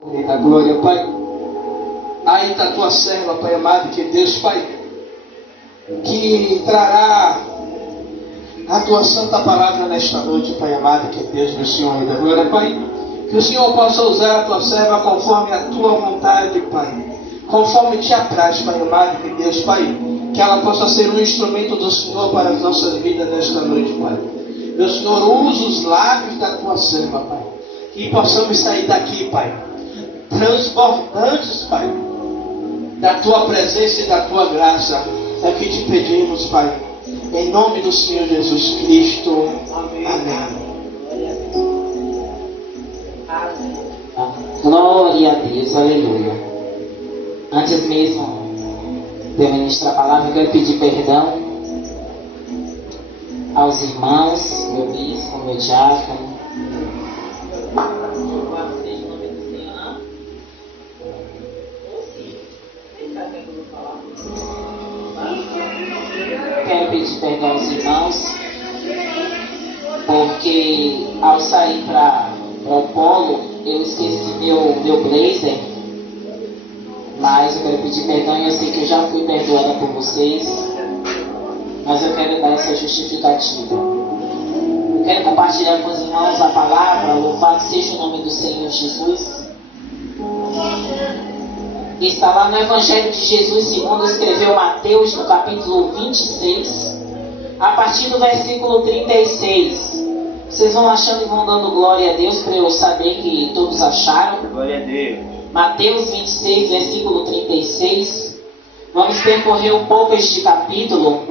Da glória, Pai. Aí está a tua serva, Pai amado, que Deus, Pai, que trará a tua santa palavra nesta noite, Pai amado, que Deus, meu Senhor, da glória, Pai. Que o Senhor possa usar a tua serva conforme a tua vontade, Pai. Conforme te apraz, Pai amado, que Deus, Pai, que ela possa ser um instrumento do Senhor para as nossas vidas nesta noite, Pai. Meu Senhor, usa os lábios da tua serva, Pai. Que possamos sair daqui, Pai, transbordantes, Pai, da tua presença e da tua graça. É o que te pedimos, Pai, em nome do Senhor Jesus Cristo. Amém. Glória a Deus, aleluia. Antes mesmo de eu ministrar a palavra, eu quero pedir perdão aos irmãos, meu bispo, meu diácono. Quero pedir perdão aos irmãos, porque ao sair para o polo, eu esqueci meu blazer. Mas eu quero pedir perdão e eu sei que eu já fui perdoada por vocês. Mas eu quero dar essa justificativa. Eu quero compartilhar com os irmãos a palavra. Louvado seja o nome do Senhor Jesus. Está lá no Evangelho de Jesus, segundo escreveu Mateus, no capítulo 26, a partir do versículo 36. Vocês vão achando e vão dando glória a Deus para eu saber que todos acharam. Glória a Deus. Mateus 26, versículo 36. Vamos percorrer um pouco este capítulo.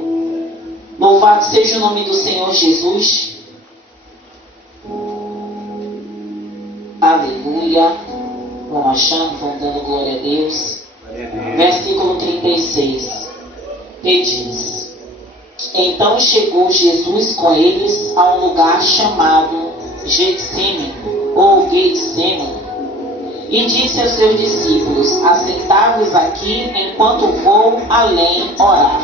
Louvado seja o nome do Senhor Jesus. Aleluia. Vão achando, vão dando glória a Deus. Glória a Deus. Versículo 36. Que diz: Então chegou Jesus com eles a um lugar chamado Getsêmani, ou Getsemane, e disse aos seus discípulos: Assentai-vos aqui enquanto vou além orar.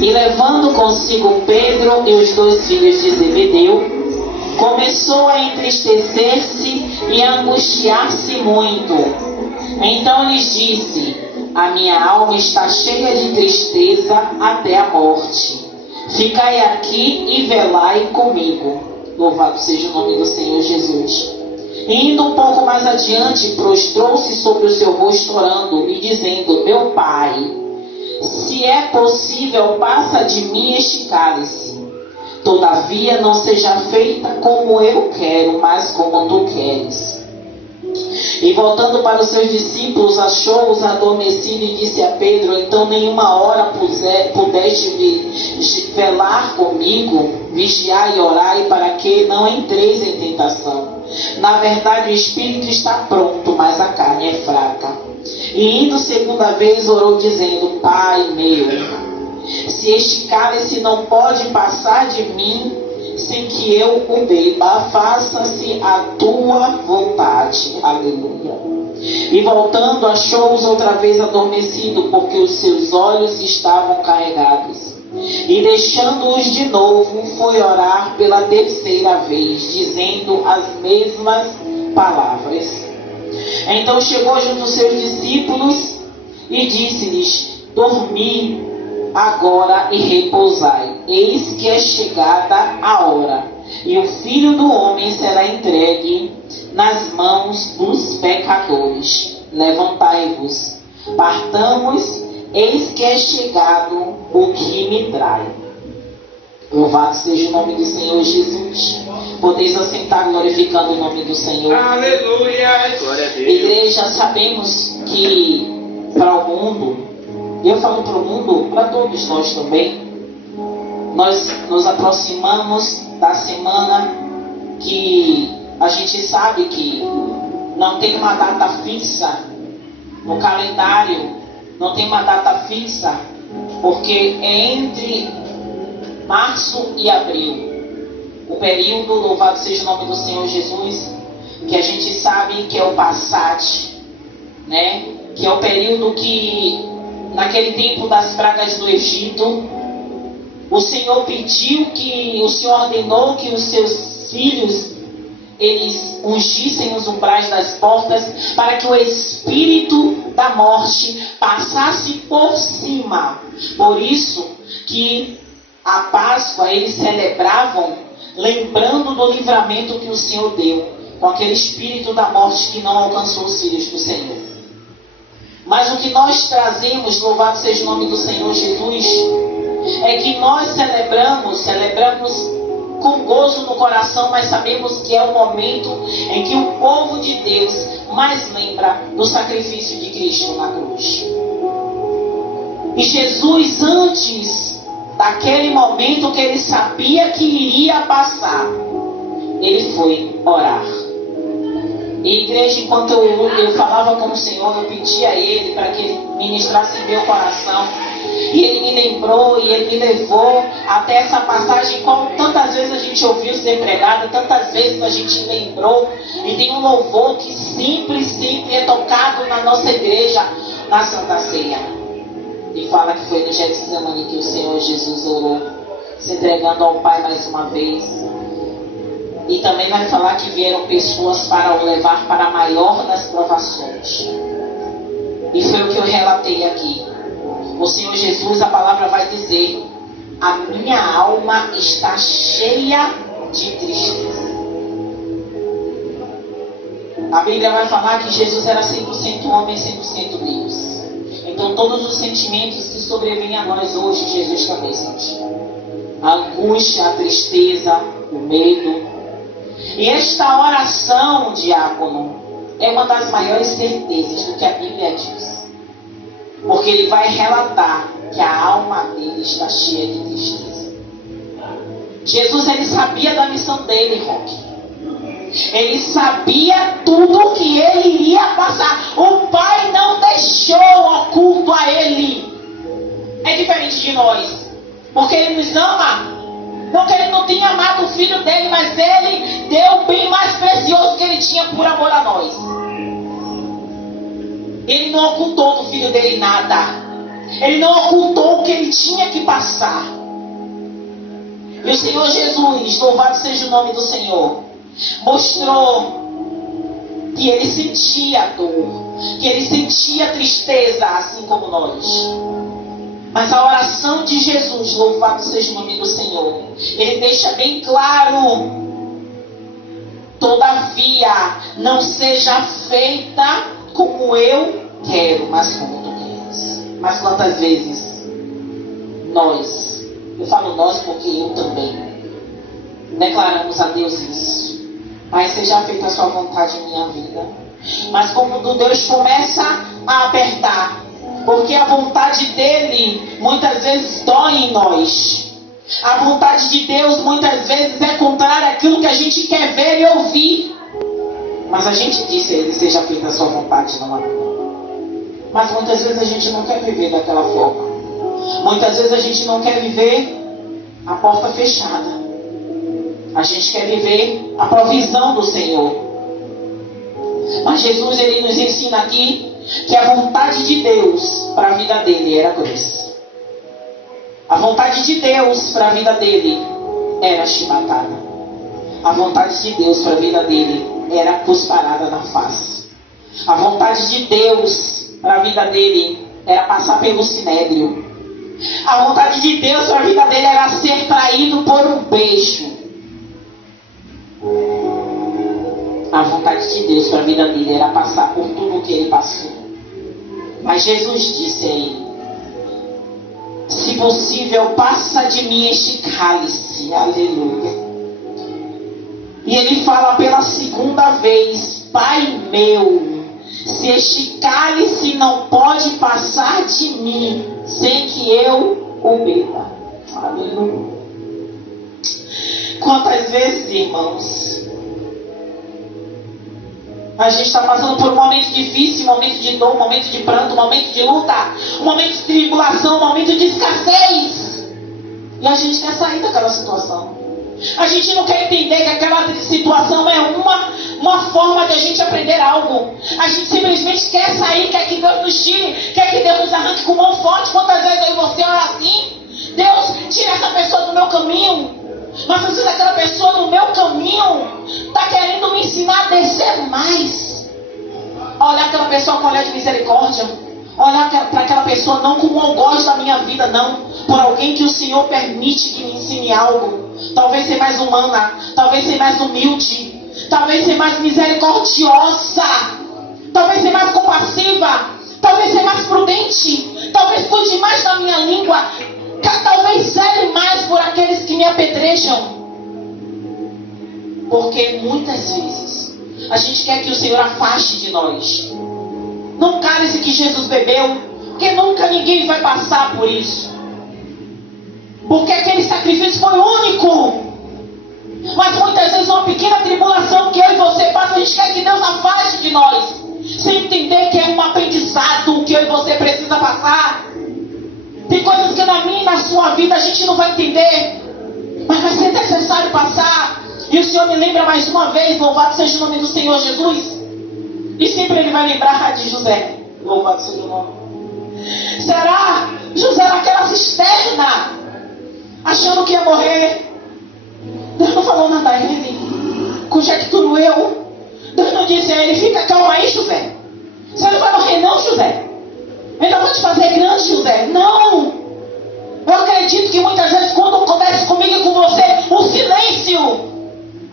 E levando consigo Pedro e os dois filhos de Zebedeu, começou a entristecer-se e a angustiar-se muito. Então lhes disse: A minha alma está cheia de tristeza até a morte. Ficai aqui e velai comigo. Louvado seja o nome do Senhor Jesus. E indo um pouco mais adiante, prostrou-se sobre o seu rosto orando e dizendo: Meu Pai, se é possível, passa de mim este cálice. Todavia não seja feita como eu quero, mas como tu queres. E voltando para os seus discípulos, achou-os adormecidos e disse a Pedro: Então nenhuma hora pudeste velar comigo, vigiar e orar, para que não entreis em tentação. Na verdade o espírito está pronto, mas a carne é fraca. E indo segunda vez orou dizendo: Pai meu, se este cálice não pode passar de mim sem que eu o beba, faça-se a tua vontade. Aleluia. E voltando, achou-os outra vez adormecido, porque os seus olhos estavam carregados. E deixando-os de novo, foi orar pela terceira vez, dizendo as mesmas palavras. Então chegou junto aos seus discípulos e disse-lhes: Dormi agora e repousai. Eis que é chegada a hora, e o Filho do Homem será entregue nas mãos dos pecadores. Levantai-vos, partamos, eis que é chegado o que me trai. Louvado seja o nome do Senhor Jesus. Podeis assentar glorificando o nome do Senhor. Aleluia. Glória a Deus. Igreja, sabemos que para o mundo, eu falo para o mundo, para todos nós também, nós nos aproximamos da semana que a gente sabe que não tem uma data fixa no calendário, não tem uma data fixa, porque é entre março e abril, o período, louvado seja o nome do Senhor Jesus, que a gente sabe que é o Passat, né? Que é o período que, naquele tempo das pragas do Egito, o Senhor ordenou que os seus filhos eles ungissem os umbrais das portas, para que o espírito da morte passasse por cima. Por isso que a Páscoa eles celebravam lembrando do livramento que o Senhor deu com aquele espírito da morte que não alcançou os filhos do Senhor. Mas o que nós trazemos, louvado seja o nome do Senhor Jesus, é que nós celebramos com gozo no coração, mas sabemos que é o momento em que o povo de Deus mais lembra do sacrifício de Cristo na cruz. E Jesus, antes daquele momento que ele sabia que iria passar, ele foi orar. E igreja, enquanto eu falava com o Senhor, eu pedi a Ele para que Ele ministrasse em meu coração. E Ele me lembrou e Ele me levou até essa passagem, como tantas vezes a gente ouviu ser pregada, tantas vezes a gente lembrou. E tem um louvor que sempre é tocado na nossa igreja, na Santa Ceia. E fala que foi no Getsemane que o Senhor Jesus orou, se entregando ao Pai mais uma vez. E também vai falar que vieram pessoas para o levar para a maior das provações. E foi o que eu relatei aqui. O Senhor Jesus, a palavra vai dizer: a minha alma está cheia de tristeza. A Bíblia vai falar que Jesus era 100% homem, 100% Deus. Então todos os sentimentos que sobrevêm a nós hoje, Jesus também sentiu. A angústia, a tristeza, o medo. E esta oração, diácono, é uma das maiores certezas do que a Bíblia diz. Porque ele vai relatar que a alma dele está cheia de tristeza. Jesus, ele sabia da missão dele, Roque. Ele sabia tudo que ele iria passar. O Pai não deixou oculto a ele. É diferente de nós. Porque ele nos ama. Não que ele não tinha amado o filho dele, mas ele deu o bem mais precioso que ele tinha por amor a nós. Ele não ocultou do filho dele nada. Ele não ocultou o que ele tinha que passar. E o Senhor Jesus, louvado seja o nome do Senhor, mostrou que ele sentia dor, que ele sentia tristeza, assim como nós. Mas a oração de Jesus, louvado seja o nome do Senhor, ele deixa bem claro: todavia, não seja feita como eu quero, mas como tu queres. Mas quantas vezes nós, eu falo nós porque eu também, declaramos a Deus isso: mas seja feita a sua vontade em minha vida. Mas quando Deus começa a apertar, porque a vontade dele muitas vezes dói em nós. A vontade de Deus muitas vezes é contrária àquilo que a gente quer ver e ouvir. Mas a gente disse a ele: seja feita a sua vontade, não a minha. Mas muitas vezes a gente não quer viver daquela forma. Muitas vezes a gente não quer viver a porta fechada. A gente quer viver a provisão do Senhor. Mas Jesus, ele nos ensina aqui que a vontade de Deus para a vida dele era a cruz. A vontade de Deus para a vida dele era a chibatada. A vontade de Deus para a vida dele era a cusparada na face. A vontade de Deus para a vida dele era passar pelo sinédrio. A vontade de Deus para a vida dele era ser traído por um beijo. A vontade de Deus para a vida dele era passar por tudo o que ele passou. Mas Jesus disse a ele: se possível, passa de mim este cálice. Aleluia. E ele fala pela segunda vez: Pai meu, se este cálice não pode passar de mim sem que eu o beba. Aleluia. Quantas vezes, irmãos, a gente está passando por um momento difícil, um momento de dor, um momento de pranto, um momento de luta, um momento de tribulação, um momento de escassez. E a gente quer sair daquela situação. A gente não quer entender que aquela situação é uma forma de a gente aprender algo. A gente simplesmente quer sair, quer que Deus nos tire, quer que Deus nos arranque com mão forte. Quantas vezes eu e você oram assim: Deus, tira essa pessoa do meu caminho. Mas às vezes aquela pessoa no meu caminho está querendo me mais. Olhar aquela pessoa com olhar de misericórdia. Olhar para aquela pessoa não como um algoz da minha vida, não. Por alguém que o Senhor permite que me ensine algo. Talvez ser mais humana. Talvez ser mais humilde. Talvez ser mais misericordiosa. Talvez ser mais compassiva. Talvez ser mais prudente. Talvez cuide mais da minha língua. Talvez zele mais por aqueles que me apedrejam. Porque muitas vezes a gente quer que o Senhor afaste de nós. Não cálice que Jesus bebeu, porque nunca ninguém vai passar por isso. Porque aquele sacrifício foi único. Mas muitas vezes uma pequena tribulação que eu e você passa, a gente quer que Deus afaste de nós. Sem entender que é um aprendizado que eu e você precisa passar. Tem coisas que na minha e na sua vida a gente não vai entender. Mas vai ser necessário passar. E o Senhor me lembra mais uma vez, louvado seja o nome do Senhor Jesus. E sempre Ele vai lembrar de José. Louvado seja o nome. Será? José naquela cisterna, achando que ia morrer. Deus não falou nada a ele. Com o jeito que tu doeu. Deus não disse a ele, fica calma aí, José. Você não vai morrer não, José. Eu ainda vou te fazer grande, José. Não. Eu acredito que muitas vezes quando acontece comigo e com você, o silêncio,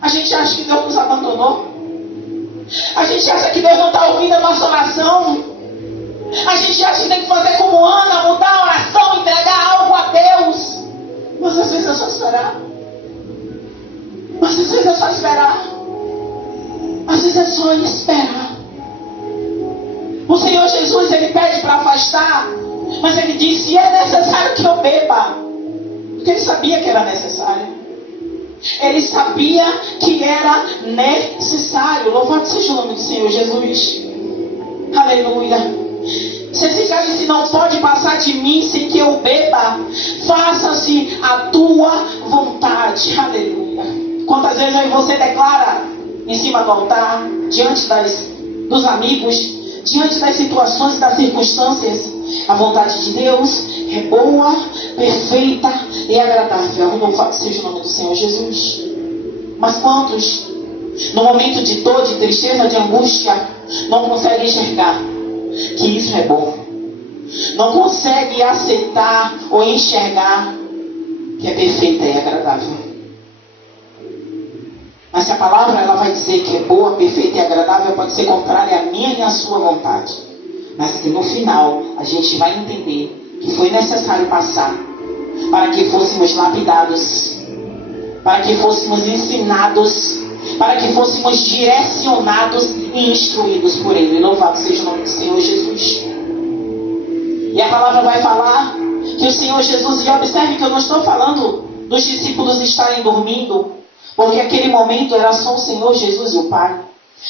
a gente acha que Deus nos abandonou. A gente acha que Deus não está ouvindo a nossa oração. A gente acha que tem que fazer como Ana, mudar a oração, entregar algo a Deus. Mas às vezes é só esperar. Mas às vezes é só esperar. Às vezes é só esperar. O Senhor Jesus, Ele pede para afastar. Mas Ele diz, se é necessário que eu beba. Porque Ele sabia que era necessário. Ele sabia que era necessário. Louvado seja o nome do Senhor Jesus. Aleluia. Jesus já disse, não pode passar de mim sem que eu beba. Faça-se a tua vontade. Aleluia. Quantas vezes eu e você declara em cima do altar, diante dos amigos, diante das situações e das circunstâncias, a vontade de Deus é boa, perfeita e agradável. Louvado seja o nome do Senhor Jesus. Mas quantos, no momento de dor, de tristeza, de angústia, não conseguem enxergar que isso é bom? Não conseguem aceitar ou enxergar que é perfeita e agradável? Mas se a palavra ela vai dizer que é boa, perfeita e agradável, pode ser contrária à minha e à sua vontade. Mas que no final a gente vai entender que foi necessário passar para que fôssemos lapidados, para que fôssemos ensinados, para que fôssemos direcionados e instruídos por Ele. Louvado seja o nome do Senhor Jesus. E a palavra vai falar que o Senhor Jesus, e observe que eu não estou falando dos discípulos estarem dormindo, porque aquele momento era só o Senhor Jesus e o Pai.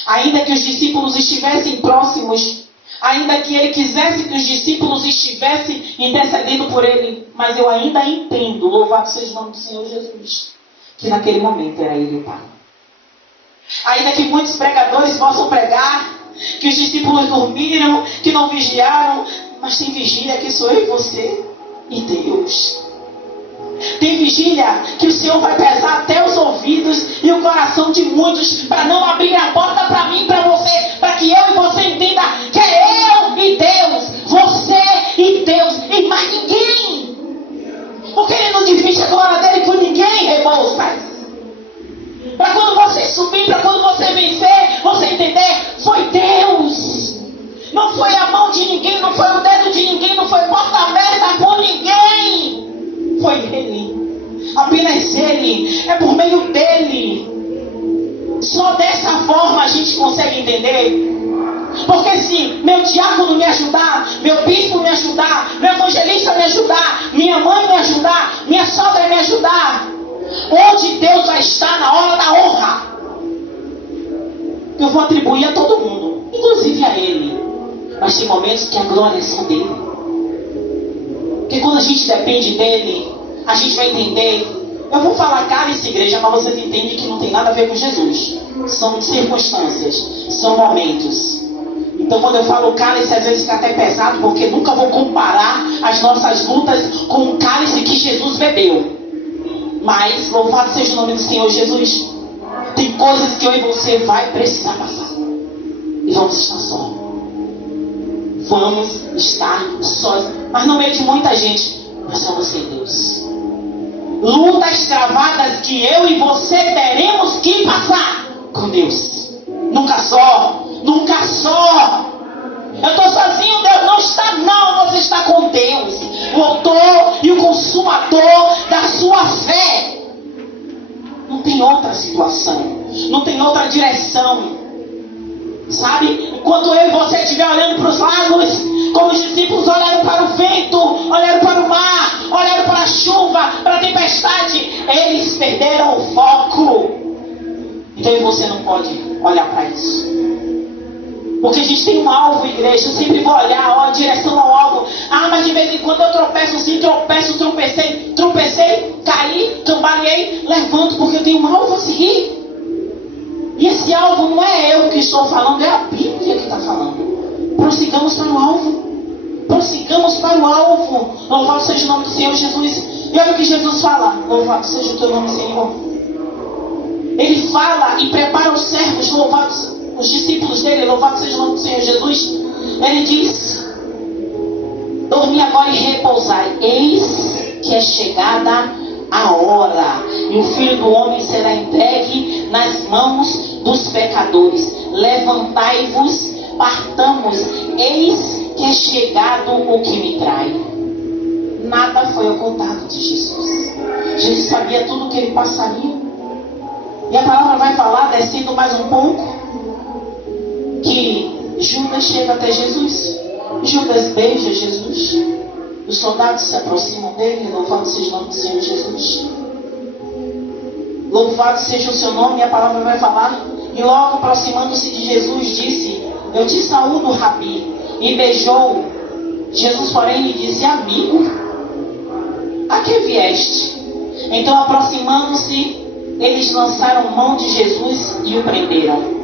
Ainda que os discípulos estivessem próximos, ainda que Ele quisesse que os discípulos estivessem intercedendo por Ele, mas eu ainda entendo, louvado seja o nome do Senhor Jesus, que naquele momento era Ele e o Pai. Ainda que muitos pregadores possam pregar que os discípulos dormiram, que não vigiaram, mas tem vigília que sou eu e você e Deus. Tem vigília que o Senhor vai pesar até os ouvidos e o coração de muitos para não abrir a porta para mim, para você, para que eu e você entenda que é eu e Deus, você e Deus e mais ninguém. Porque Ele não divide a glória dele com ninguém, rebouças. Para quando você subir, para quando você vencer, você entender, foi Deus. Não foi a mão de ninguém, não foi o dedo de ninguém, não foi porta aberta por ninguém. Foi Ele. Apenas Ele. É por meio dEle. Só dessa forma a gente consegue entender. Porque se meu diácono me ajudar, meu bispo me ajudar, meu evangelista me ajudar, minha mãe me ajudar, minha sogra me ajudar, onde Deus vai estar na hora da honra? Eu vou atribuir a todo mundo, inclusive a Ele. Mas tem momentos que a glória é só dEle. Porque quando a gente depende dEle, a gente vai entender. Eu vou falar cálice, igreja, mas vocês entendem que não tem nada a ver com Jesus. São circunstâncias, são momentos. Então quando eu falo cálice, às vezes fica até pesado, porque nunca vou comparar as nossas lutas com o cálice que Jesus bebeu. Mas, louvado seja o nome do Senhor Jesus, tem coisas que eu e você vai precisar passar. e vamos estar só. Vamos estar sós. Mas no meio de muita gente, nós somos sem Deus. Lutas travadas que eu e você teremos que passar com Deus. Nunca só. Nunca só. Eu estou sozinho, Deus não está, não. Você está com Deus, o autor e o consumador da sua fé. Não tem outra situação, não tem outra direção. Sabe? Enquanto eu e você estiver olhando para os lados, como os discípulos olharam para o vento, olharam para o mar, olharam para a chuva, para a tempestade, eles perderam o foco. Então eu e você não pode olhar para isso. Porque a gente tem um alvo, igreja. Eu sempre vou olhar, ó, a direção ao alvo. Ah, mas de vez em quando eu tropeço, sim, tropecei, caí, cambaleei, levanto, porque eu tenho um alvo a seguir. E esse alvo não é eu que estou falando, é a Bíblia que está falando. Prossigamos para o alvo. Prossigamos para o alvo. Louvado seja o nome do Senhor Jesus. E olha o que Jesus fala. Louvado seja o teu nome, Senhor. Ele fala e prepara os servos, louvados, os discípulos dele, louvado seja o nome do Senhor Jesus. Ele diz: dormi agora e repousai. Eis que é chegada a hora, e o Filho do Homem será entregue nas mãos dos pecadores. Levantai-vos, partamos, eis que é chegado o que me trai. Nada foi ocultado de Jesus. Jesus sabia tudo o que ele passaria. E a palavra vai falar, descendo mais um pouco, que Judas chega até Jesus. Judas beija Jesus. Os soldados se aproximam dele. Louvado seja o nome do Senhor Jesus. Louvado seja o seu nome. E a palavra vai falar. E logo aproximando-se de Jesus, disse: eu te saúdo, Rabi. E beijou. Jesus, porém, lhe disse: amigo, a que vieste? Então, aproximando-se, eles lançaram mão de Jesus e o prenderam.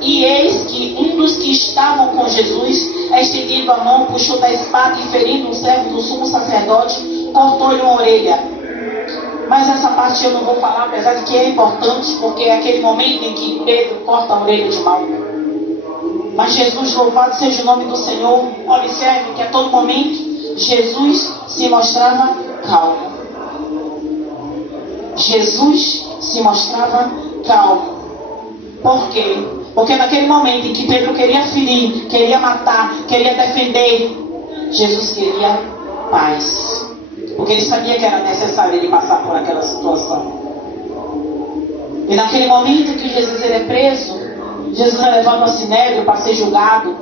E eis que um dos que estavam com Jesus, estendido a mão, puxou da espada e, ferindo um servo do sumo sacerdote, cortou-lhe uma orelha. Mas essa parte eu não vou falar, apesar de que é importante, porque é aquele momento em que Pedro corta a orelha de Malco. Mas Jesus, louvado seja o nome do Senhor, observe que a todo momento Jesus se mostrava calmo. Jesus se mostrava calmo. Por quê? Porque naquele momento em que Pedro queria ferir, queria matar, queria defender, Jesus queria paz. Porque ele sabia que era necessário ele passar por aquela situação. E naquele momento em que Jesus ele é preso, Jesus é levado ao sinédrio para ser julgado.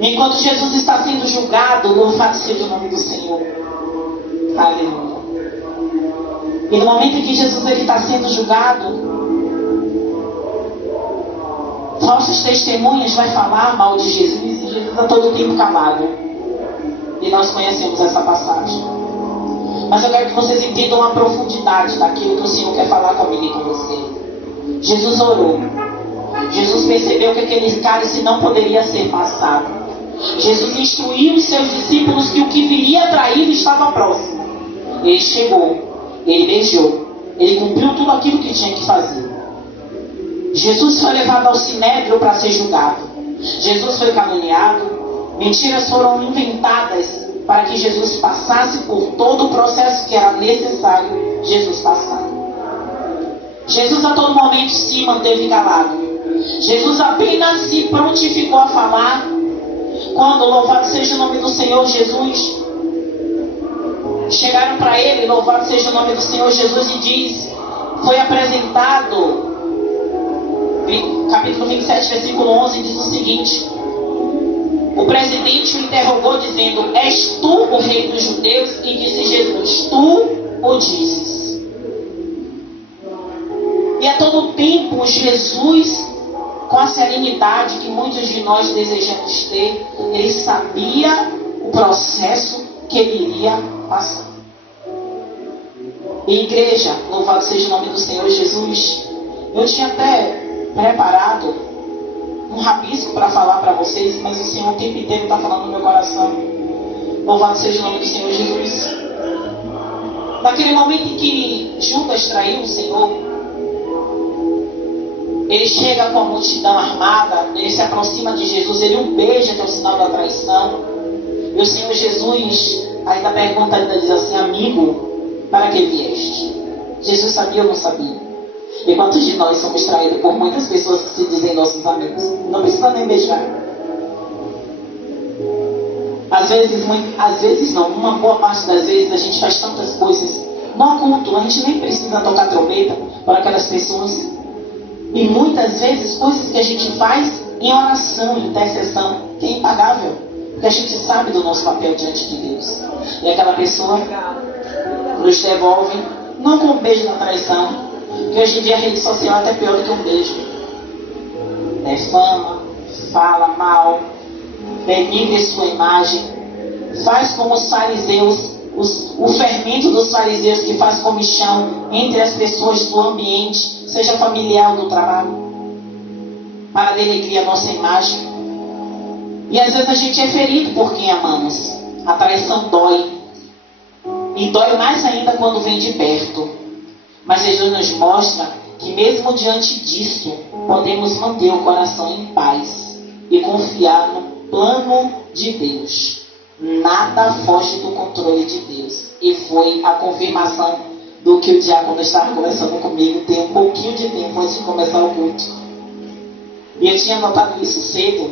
E enquanto Jesus está sendo julgado, louvado seja o nome do Senhor. Aleluia. E no momento em que Jesus ele está sendo julgado, falsos testemunhas vai falar mal de Jesus, e Jesus está todo tempo calado. E nós conhecemos essa passagem. Mas eu quero que vocês entendam a profundidade daquilo que o Senhor quer falar comigo e com você. Jesus orou. Jesus percebeu que aquele cálice não poderia ser passado. Jesus instruiu os seus discípulos que o que viria a trair estava próximo. Ele chegou, ele beijou, ele cumpriu tudo aquilo que tinha que fazer. Jesus foi levado ao sinédrio para ser julgado. Jesus foi caluniado. Mentiras foram inventadas para que Jesus passasse por todo o processo que era necessário Jesus passar. Jesus a todo momento se manteve calado. Jesus apenas se prontificou a falar quando, louvado seja o nome do Senhor Jesus, chegaram para ele, louvado seja o nome do Senhor Jesus, e diz, foi apresentado, capítulo 27, versículo 11, diz o seguinte: o presidente o interrogou dizendo: és tu o rei dos judeus? E disse Jesus: tu o dizes. E a todo tempo Jesus, com a serenidade que muitos de nós desejamos ter, ele sabia o processo que ele iria passar. E igreja, louvado seja o nome do Senhor Jesus, eu tinha até preparado um rabisco para falar para vocês, mas o Senhor o tempo inteiro está falando no meu coração. Louvado seja o nome do Senhor Jesus. Naquele momento em que Judas traiu o Senhor, Ele chega com a multidão armada, ele se aproxima de Jesus, ele o beija, que é o sinal da traição. E o Senhor Jesus ainda pergunta, ainda diz assim: amigo, para que vieste? Jesus sabia ou não sabia? E quantos de nós somos traídos por muitas pessoas que se dizem nossos amigos? Não precisa nem beijar. Às vezes não, uma boa parte das vezes a gente faz tantas coisas no culto, a gente nem precisa tocar trombeta para aquelas pessoas. E muitas vezes coisas que a gente faz em oração, em intercessão, que é impagável, porque a gente sabe do nosso papel diante de Deus. E aquela pessoa nos devolve, não com um beijo na traição, que hoje em dia a rede social é até pior do que um beijo. Defama, fala mal, denigre sua imagem, faz como os fariseus, o fermento dos fariseus que faz comichão entre as pessoas do ambiente, seja familiar ou do trabalho, para denegrir a nossa imagem. E às vezes a gente é ferido por quem amamos. A traição dói, e dói mais ainda quando vem de perto. Mas Jesus nos mostra que mesmo diante disso, podemos manter o coração em paz e confiar no plano de Deus. Nada foge do controle de Deus. E foi a confirmação do que o diácono estava conversando comigo tem um pouquinho de tempo antes de começar o culto. E eu tinha notado isso cedo.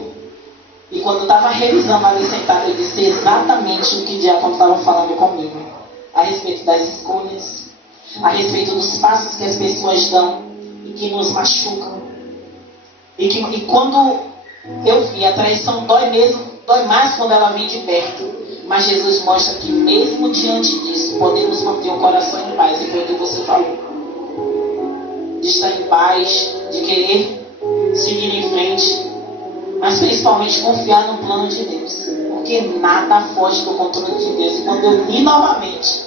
E quando eu estava revisando ali sentado, eu disse exatamente o que o diácono estava falando comigo. A respeito das escolhas, a respeito dos passos que as pessoas dão e que nos machucam. E quando eu vi, a traição dói mesmo, dói mais quando ela vem de perto. Mas Jesus mostra que mesmo diante disso, podemos manter o coração em paz. E foi o que você falou. De estar em paz, de querer seguir em frente, mas principalmente confiar no plano de Deus. Porque nada foge do controle de Deus. E quando eu li novamente,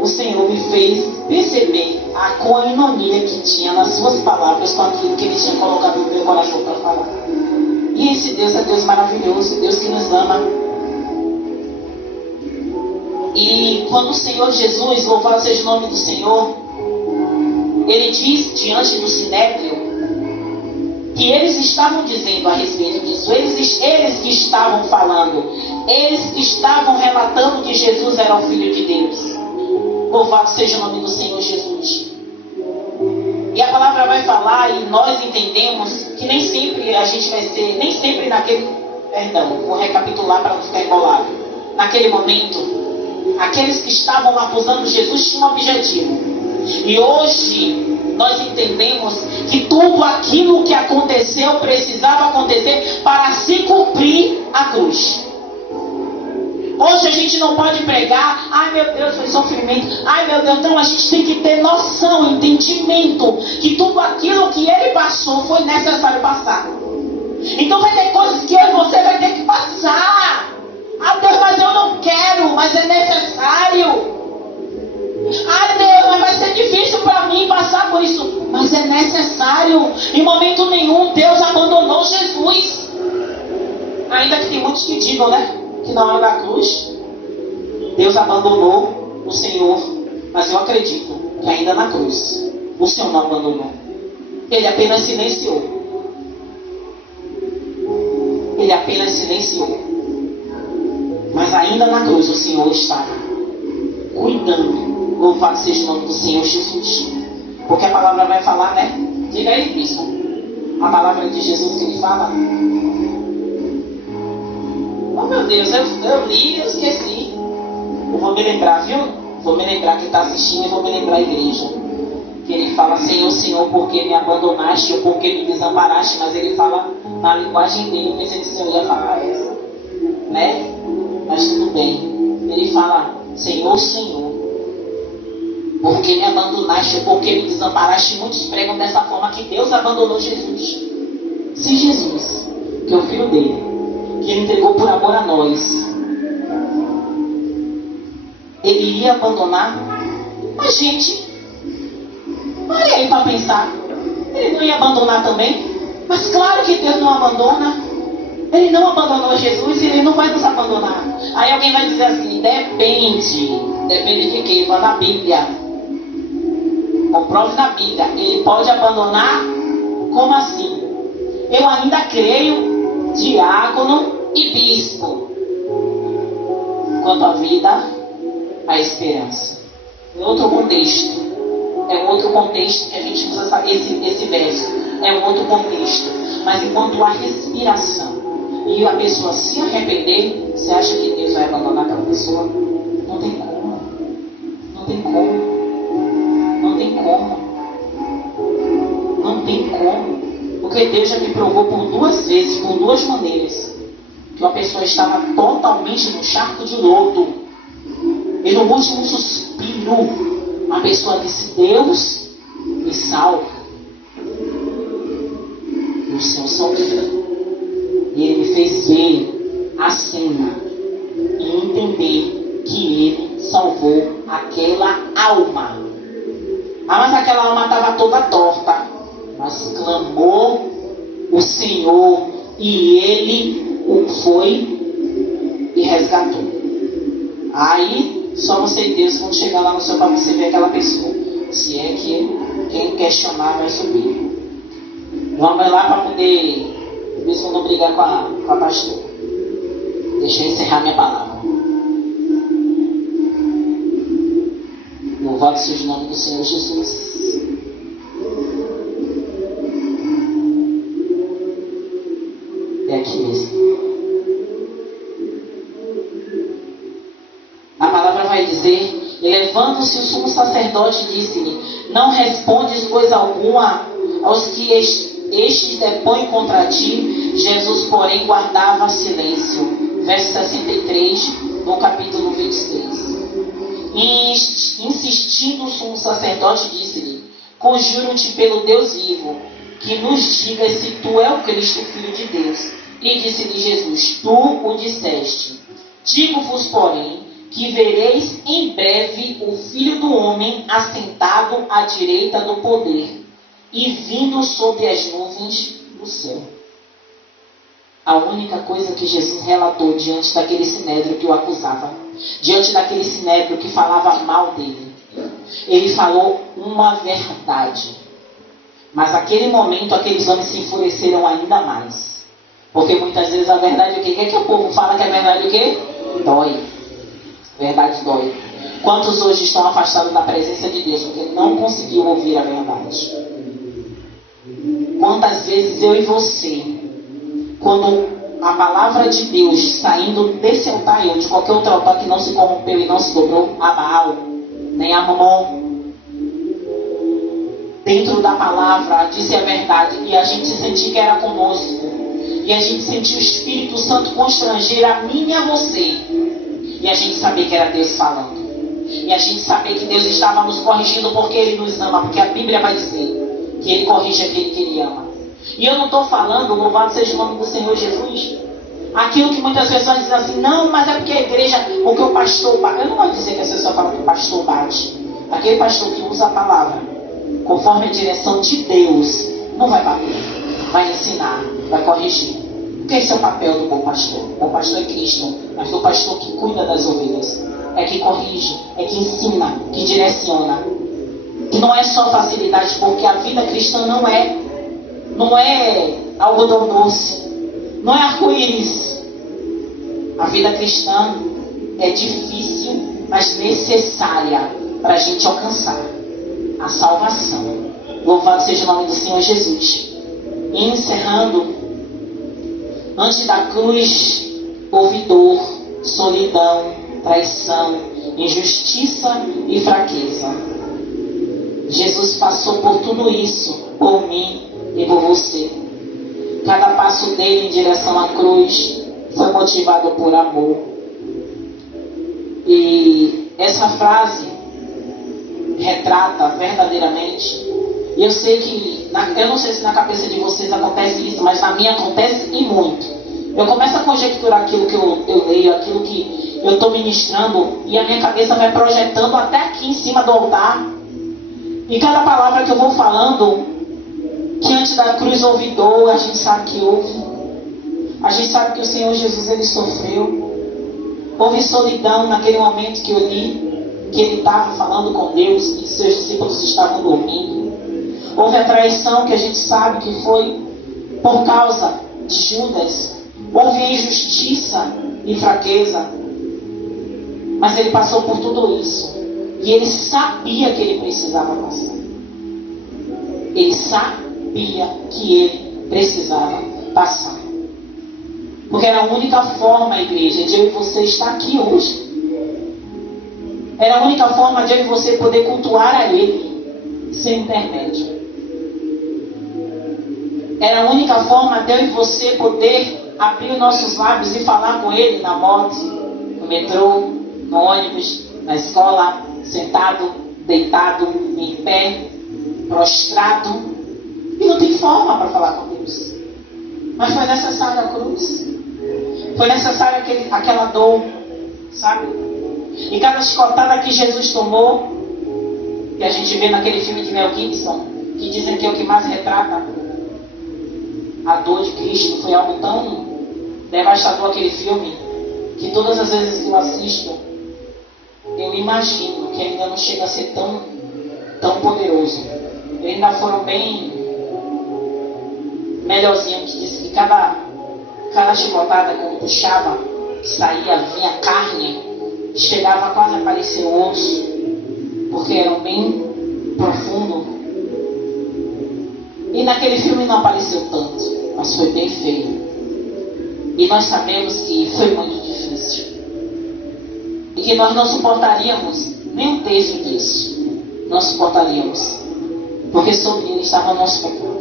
o Senhor me fez perceber a coinonia que tinha nas suas palavras com aquilo que Ele tinha colocado no meu coração para falar. E esse Deus é Deus maravilhoso, Deus que nos ama. E quando o Senhor Jesus, louvado seja o nome do Senhor, Ele diz diante do Sinédrio que eles estavam dizendo a respeito disso, eles que estavam falando, eles que estavam relatando que Jesus era o Filho de Deus. Louvado seja o nome do Senhor Jesus. E a palavra vai falar, e nós entendemos que nem sempre a gente vai ser, nem sempre naquele, vou recapitular para não ficar embolado. Naquele momento, aqueles que estavam acusando Jesus tinham um objetivo. E hoje nós entendemos que tudo aquilo que aconteceu precisava acontecer para se cumprir a cruz. Hoje a gente não pode pregar, ai meu Deus, foi sofrimento, ai meu Deus, não, a gente tem que ter noção, entendimento, que tudo aquilo que Ele passou foi necessário passar. Então vai ter coisas que eu e você vai ter que passar. Ah Deus, mas eu não quero, mas é necessário. Ai Deus, mas vai ser difícil para mim passar por isso, mas é necessário. Em momento nenhum Deus abandonou Jesus. Ainda que tem muitos que digam, né, que na hora da cruz Deus abandonou o Senhor, mas eu acredito que ainda na cruz o Senhor não abandonou. Ele apenas silenciou. Ele apenas silenciou. Mas ainda na cruz o Senhor está cuidando. Louvado seja o nome do Senhor Jesus. Porque a palavra vai falar, né? Diga aí, Cristo. A palavra de Jesus que Ele fala. Oh meu Deus, eu li e eu esqueci. Eu vou me lembrar, viu? Vou me lembrar quem está assistindo e vou me lembrar a igreja. Que Ele fala, Senhor, Senhor, por que me abandonaste ou por que me desamparaste? Mas Ele fala na linguagem dele. Eu pensei que o Senhor ia falar essa, né? Mas tudo bem. Ele fala, Senhor, Senhor, por que me abandonaste ou por que me desamparaste? Muitos pregam dessa forma que Deus abandonou Jesus. Se Jesus, que é o Filho dele, que Ele entregou por amor a nós, Ele iria abandonar a gente? Olha aí para pensar. Ele não ia abandonar também? Mas claro que Deus não abandona. Ele não abandonou Jesus e Ele não vai nos abandonar. Aí alguém vai dizer assim, depende. Depende de quê? Vai na Bíblia. Comprove na Bíblia. Ele pode abandonar Como assim? Eu ainda creio diácono e bispo. Quanto à vida, a esperança. Em outro contexto. É um outro contexto que a gente usa esse verso. É um outro contexto. Mas enquanto há respiração e a pessoa se arrepender, você acha que Deus vai abandonar aquela pessoa? Não tem como. Não tem como. Não tem como. Não tem como. Porque Deus já me provou por 2 vezes, por 2 maneiras, que uma pessoa estava totalmente no charco de lodo. E no último suspiro, a pessoa disse: Deus, me salva. E o Senhor salvou. E Ele me fez ver a cena e entender que Ele salvou aquela alma. Ah, mas aquela alma estava toda torta. Mas clamou o Senhor e Ele o foi e resgatou. Aí, só você e Deus vão chegar lá no céu para você ver aquela pessoa. Se é que quem questionar vai subir. Vamos lá para poder ver se eu não brigar com a pastora. Deixa eu encerrar minha palavra. Louvado seja o nome do Senhor Jesus. É aqui mesmo. A palavra vai dizer: levando-se o sumo sacerdote, disse-lhe: não respondes coisa alguma aos que estes depõem contra ti. Jesus, porém, guardava silêncio. Verso 63, no capítulo 23. E insistindo o sumo sacerdote, disse-lhe: conjuro-te pelo Deus vivo, que nos diga se tu é o Cristo, Filho de Deus. E disse-lhe Jesus: tu o disseste. Digo-vos, porém, que vereis em breve o Filho do Homem assentado à direita do poder e vindo sobre as nuvens do céu. A única coisa que Jesus relatou diante daquele sinédrio que o acusava, diante daquele sinédrio que falava mal dele, ele falou uma verdade. Mas naquele momento aqueles homens se enfureceram ainda mais. Porque muitas vezes a verdade é o quê? O que é que o povo fala que a verdade é o quê? Dói. Verdade dói. Quantos hoje estão afastados da presença de Deus porque não conseguiu ouvir a verdade? Quantas vezes eu e você, quando a palavra de Deus saindo desse altar ou de qualquer outro altar que não se corrompeu e não se dobrou a Baal, nem a Mamon, dentro da palavra disse a verdade e a gente sentiu que era conosco, e a gente sentiu o Espírito Santo constranger a mim e a você, e a gente sabia que era Deus falando, e a gente sabia que Deus estava nos corrigindo porque Ele nos ama, porque a Bíblia vai dizer que Ele corrige aquele que Ele ama. E eu não estou falando, louvado seja o nome do Senhor Jesus, aquilo que muitas pessoas dizem assim: não, mas é porque a igreja, porque o pastor bate. Eu não vou dizer que as pessoas falam que o pastor bate. Aquele pastor que usa a palavra conforme a direção de Deus não vai bater, vai ensinar, vai corrigir. Porque esse é o papel do bom pastor. O bom pastor é Cristo, mas o pastor que cuida das ovelhas é que corrige, é que ensina, que direciona. E não é só facilidade, porque a vida cristã não é algodão doce, não é arco-íris. A vida cristã é difícil, mas necessária para a gente alcançar a salvação. Louvado seja o nome do Senhor Jesus. E encerrando, antes da cruz houve dor, solidão, traição, injustiça e fraqueza. Jesus passou por tudo isso, por mim e por você. Cada passo dele em direção à cruz foi motivado por amor. E essa frase retrata verdadeiramente. E eu sei que, eu não sei se na cabeça de vocês acontece isso, mas na minha acontece e muito. Eu começo a conjecturar aquilo que eu leio, aquilo que eu estou ministrando, e a minha cabeça vai projetando até aqui em cima do altar. E cada palavra que eu vou falando, que antes da cruz houve dor, a gente sabe que houve. A gente sabe que o Senhor Jesus, Ele sofreu. Houve solidão naquele momento que eu li, que Ele estava falando com Deus e seus discípulos estavam dormindo. Houve a traição, que a gente sabe que foi por causa de Judas. Houve injustiça e fraqueza. Mas ele passou por tudo isso. E ele sabia que ele precisava passar. Ele sabia que ele precisava passar. Porque era a única forma, igreja, de eu e você estar aqui hoje. Era a única forma de eu e você poder cultuar a Ele sem intermédio. Era a única forma de eu e você poder abrir nossos lábios e falar com Ele na moto, no metrô, no ônibus, na escola, sentado, deitado, em pé, prostrado. E não tem forma para falar com Deus. Mas foi necessária a cruz. Foi necessária aquela dor, sabe? E cada chicotada que Jesus tomou, que a gente vê naquele filme de Mel Gibson, que dizem que é o que mais retrata a dor de Cristo, foi algo tão devastador aquele filme, que todas as vezes que eu assisto, eu imagino que ainda não chega a ser tão poderoso. Eles ainda foram bem melhorzinhos, que disse que cada chicotada, quando puxava, saía, vinha carne, chegava quase a aparecer o osso, porque eram bem profundo. E naquele filme não apareceu tanto, mas foi bem feio. E nós sabemos que foi muito difícil. E que nós não suportaríamos nem um terço disso. Não suportaríamos. Porque sobre ele estava o nosso pecado.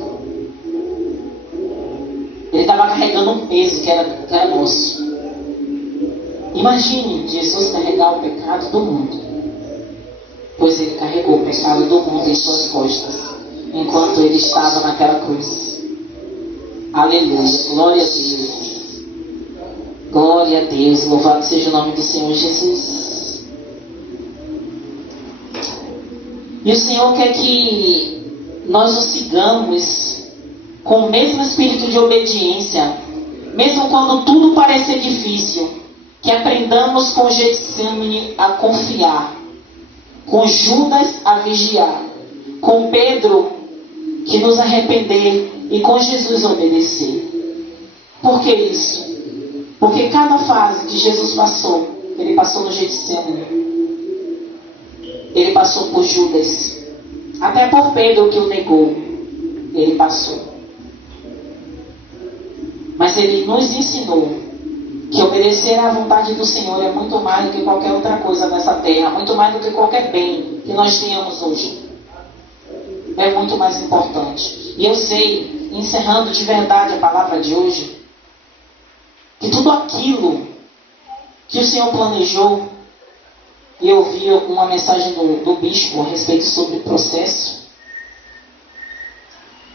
Ele estava carregando um peso que era nosso. Imagine Jesus carregar o pecado do mundo. Pois ele carregou o pecado do mundo em suas costas, enquanto ele estava naquela cruz. Aleluia, glória a Deus. Glória a Deus, louvado seja o nome do Senhor Jesus. E o Senhor quer que nós o sigamos com o mesmo espírito de obediência, mesmo quando tudo parecer difícil, que aprendamos com Getsemane a confiar, com Judas a vigiar, com Pedro que nos arrepender e com Jesus obedecer. Por que isso? Porque cada fase que Jesus passou, ele passou no Getsemane, ele passou por Judas, até por Pedro que o negou, ele passou. Mas ele nos ensinou que obedecer à vontade do Senhor é muito mais do que qualquer outra coisa nessa terra, muito mais do que qualquer bem que nós tenhamos hoje. É muito mais importante. E eu sei, encerrando de verdade a palavra de hoje, que tudo aquilo que o Senhor planejou, e eu ouvi uma mensagem do bispo a respeito sobre processo,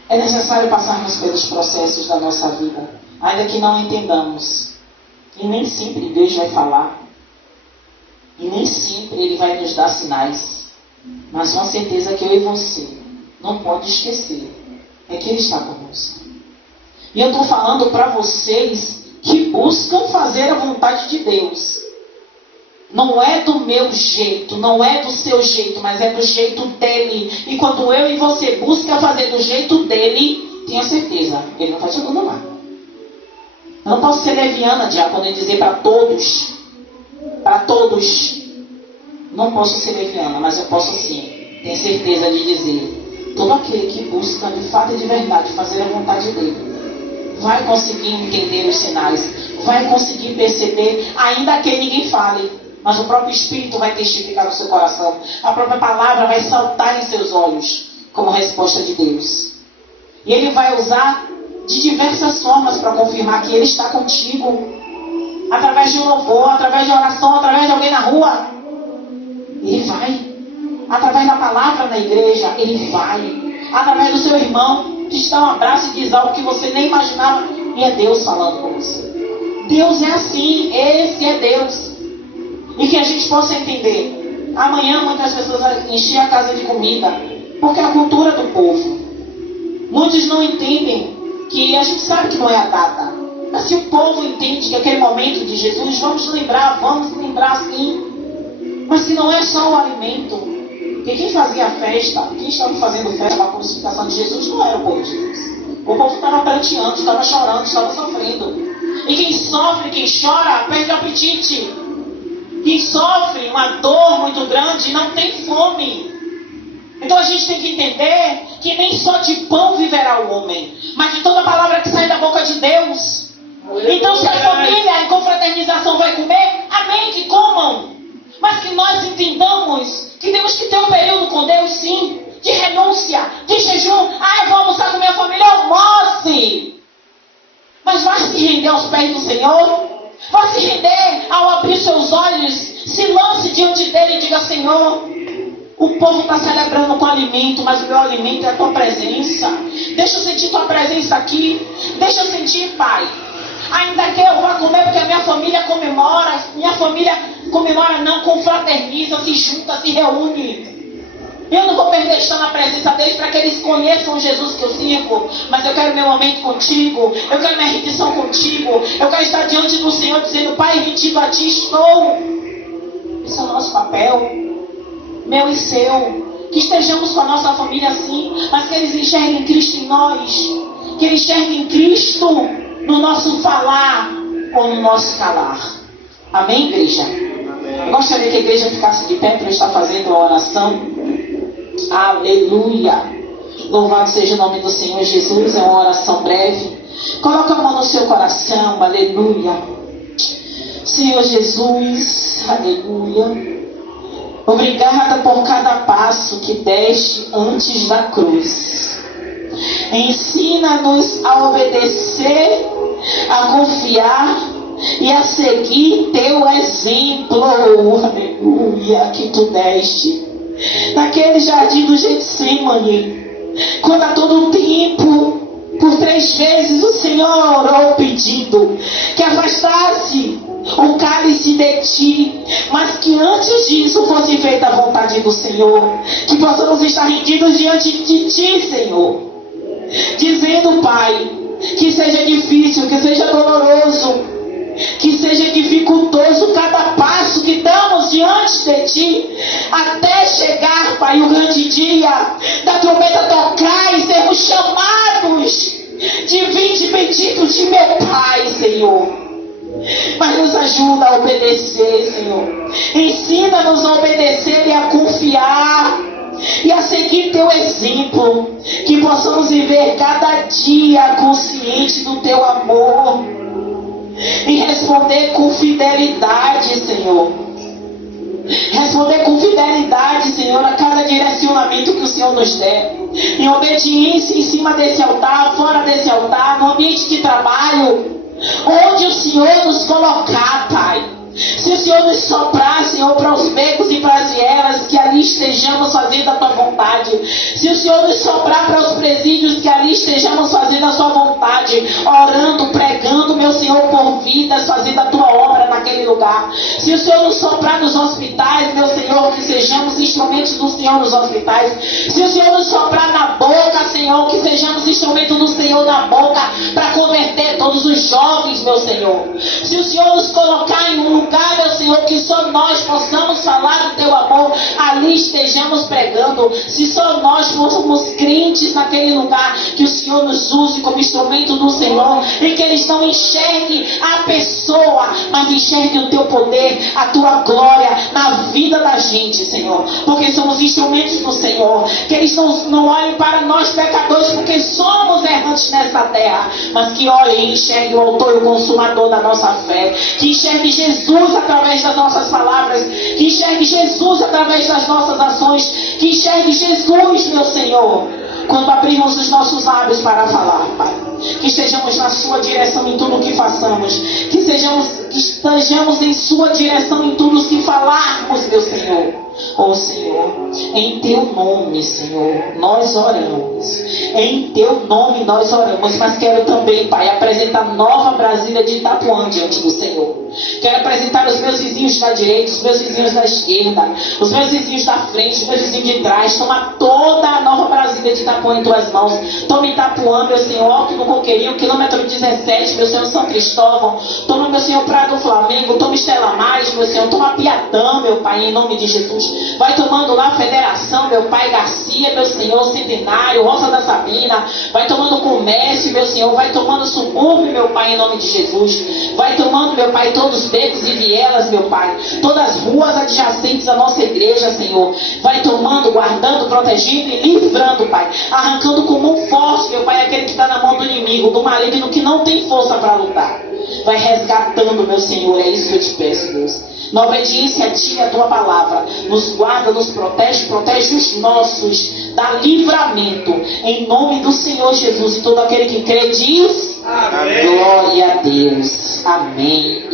é necessário passarmos pelos processos da nossa vida, ainda que não entendamos. E nem sempre Deus vai falar. E nem sempre Ele vai nos dar sinais. Mas com certeza que eu e você não pode esquecer é que Ele está conosco. E eu estou falando para vocês que buscam fazer a vontade de Deus. Não é do meu jeito, não é do seu jeito, mas é do jeito dele. E quando eu e você buscam fazer do jeito dele, tenha certeza, Ele não vai te abandonar. Eu não posso ser leviana, diácono, e dizer para todos, não posso ser leviana, mas eu posso sim, ter certeza de dizer, todo aquele que busca de fato e de verdade fazer a vontade dele, vai conseguir entender os sinais, vai conseguir perceber, ainda que ninguém fale, mas o próprio Espírito vai testificar no seu coração, a própria palavra vai saltar em seus olhos, como resposta de Deus. E Ele vai usar de diversas formas para confirmar que Ele está contigo. Através de um louvor, através de oração, através de alguém na rua. Ele vai. Através da palavra na igreja, Ele vai. Através do seu irmão, que te dá um abraço e diz algo que você nem imaginava. E é Deus falando com você. Deus é assim, esse é Deus. E que a gente possa entender. Amanhã muitas pessoas vão encher a casa de comida, porque é a cultura do povo. Muitos não entendem que a gente sabe que não é a data. Mas se o povo entende que aquele momento de Jesus, vamos lembrar sim. Mas se não é só o alimento, Porque quem fazia festa, quem estava fazendo festa para a crucificação de Jesus não era o povo de Deus. O povo estava pranteando, estava chorando, estava sofrendo. E quem sofre, quem chora, perde o apetite. Quem sofre uma dor muito grande não tem fome. Então a gente tem que entender que nem só de pão viverá o homem, mas de toda palavra que sai da boca de Deus. Então se a família em confraternização vai comer, amém, que comam. Mas que nós entendamos que temos que ter um período com Deus, sim, de renúncia, de jejum. Ah, eu vou almoçar com minha família, almoce. Mas vai se render aos pés do Senhor. Vai se render ao abrir seus olhos. Se lance diante dele e diga: Senhor, o povo está celebrando com alimento, mas o meu alimento é a tua presença. Deixa eu sentir tua presença aqui. Deixa eu sentir, Pai. Ainda que eu vá comer porque a minha família comemora. Minha família comemora não, confraterniza, se junta, se reúne. Eu não vou perder de estar na presença deles para que eles conheçam o Jesus que eu sirvo. Mas eu quero meu momento contigo. Eu quero minha rendição contigo. Eu quero estar diante do Senhor dizendo: Pai, rendido a ti estou. Esse é o nosso papel, meu e seu. Que estejamos com a nossa família assim, mas que eles enxerguem Cristo em nós. Que eles enxerguem Cristo no nosso falar ou no nosso calar. Amém, igreja? Eu gostaria que a igreja ficasse de pé para eu estar fazendo a oração. Aleluia. Louvado seja o nome do Senhor Jesus. É uma oração breve. Coloca a mão no seu coração. Aleluia. Senhor Jesus, aleluia. Obrigada por cada passo que deste antes da cruz. Ensina-nos a obedecer, a confiar e a seguir teu exemplo. Aleluia, que tu deste naquele jardim do Getsemane, quando a todo tempo, por 3 vezes, o Senhor orou pedindo que afastasse o cálice de ti, mas que antes disso fosse feita a vontade do Senhor. Que possamos estar rendidos diante de ti, Senhor, dizendo: Pai, que seja difícil, que seja doloroso, que seja dificultoso cada passo que damos diante de ti, até chegar, Pai, o grande dia da trombeta tocar e sermos chamados de vinde bendito de meu Pai, Senhor. Mas nos ajuda a obedecer, Senhor. Ensina-nos a obedecer e a confiar e a seguir teu exemplo. Que possamos viver cada dia consciente do teu amor e responder com fidelidade, Senhor. Responder com fidelidade, Senhor, a cada direcionamento que o Senhor nos der. Em obediência em cima desse altar, fora desse altar, no ambiente de trabalho, onde o Senhor nos colocar, Pai. Se o Senhor nos soprar, Senhor, para os becos e para as vielas, que ali estejamos fazendo a tua vontade. Se o Senhor nos soprar para os presídios, que ali estejamos fazendo a sua vontade, orando, pregando, meu Senhor, por vidas, fazendo a tua obra naquele lugar. Se o Senhor nos soprar nos hospitais, meu Senhor, que sejamos instrumentos do Senhor nos hospitais. Se o Senhor nos soprar na boca, Senhor, que sejamos instrumentos do Senhor na boca, para converter todos os jovens, meu Senhor. Se o Senhor nos colocar em um lugar, meu Senhor, que só nós possamos falar do teu amor, ali estejamos pregando. Se só nós fôssemos crentes naquele lugar, que o Senhor nos use como instrumento do Senhor, e que eles não enxerguem a pessoa, mas enxerguem o teu poder, a tua glória na vida da gente, Senhor, porque somos instrumentos do Senhor. Que eles não olhem para nós pecadores, porque somos errantes nessa terra, mas que olhem e enxerguem o autor e o consumador da nossa fé. Que enxergue Jesus através das nossas palavras, que enxergue Jesus através das nossas ações, que enxergue Jesus, meu Senhor, quando abrimos os nossos lábios para falar, Pai. Que estejamos na sua direção em tudo o que façamos, que estejamos em sua direção em tudo o que falarmos, meu Senhor. Oh Senhor, em teu nome, Senhor, nós oramos. Em teu nome nós oramos, mas quero também, Pai, apresentar Nova Brasília de Itapuã diante do Senhor. Quero apresentar os meus vizinhos da direita, os meus vizinhos da esquerda, os meus vizinhos da frente, os meus vizinhos de trás. Toma toda a Nova Brasília de Itapuã em tuas mãos. Toma Itapuã, meu Senhor, Alto do Coqueirinho, quilômetro 17, meu Senhor, São Cristóvão. Toma, meu Senhor, Praia do Flamengo. Toma Estela Mais, meu Senhor. Toma Piatã, meu Pai, em nome de Jesus. Vai tomando lá Federação, meu Pai, Garcia, meu Senhor, Centenário, Rosa da Sabina. Vai tomando Comércio, meu Senhor. Vai tomando Subúrbio, meu Pai, em nome de Jesus. Vai tomando, meu Pai, todos os becos e vielas, meu Pai. Todas as ruas adjacentes à nossa igreja, Senhor. Vai tomando, guardando, protegendo e livrando, Pai. Arrancando com mão forte, meu Pai, aquele que está na mão do inimigo, do maligno que não tem força para lutar. Vai resgatando, meu Senhor. É isso que eu te peço, Deus. Na obediência a Ti e a Tua palavra. Nos guarda, nos protege, protege os nossos. Dá livramento. Em nome do Senhor Jesus. E todo aquele que crê diz: amém. Glória a Deus. Amém.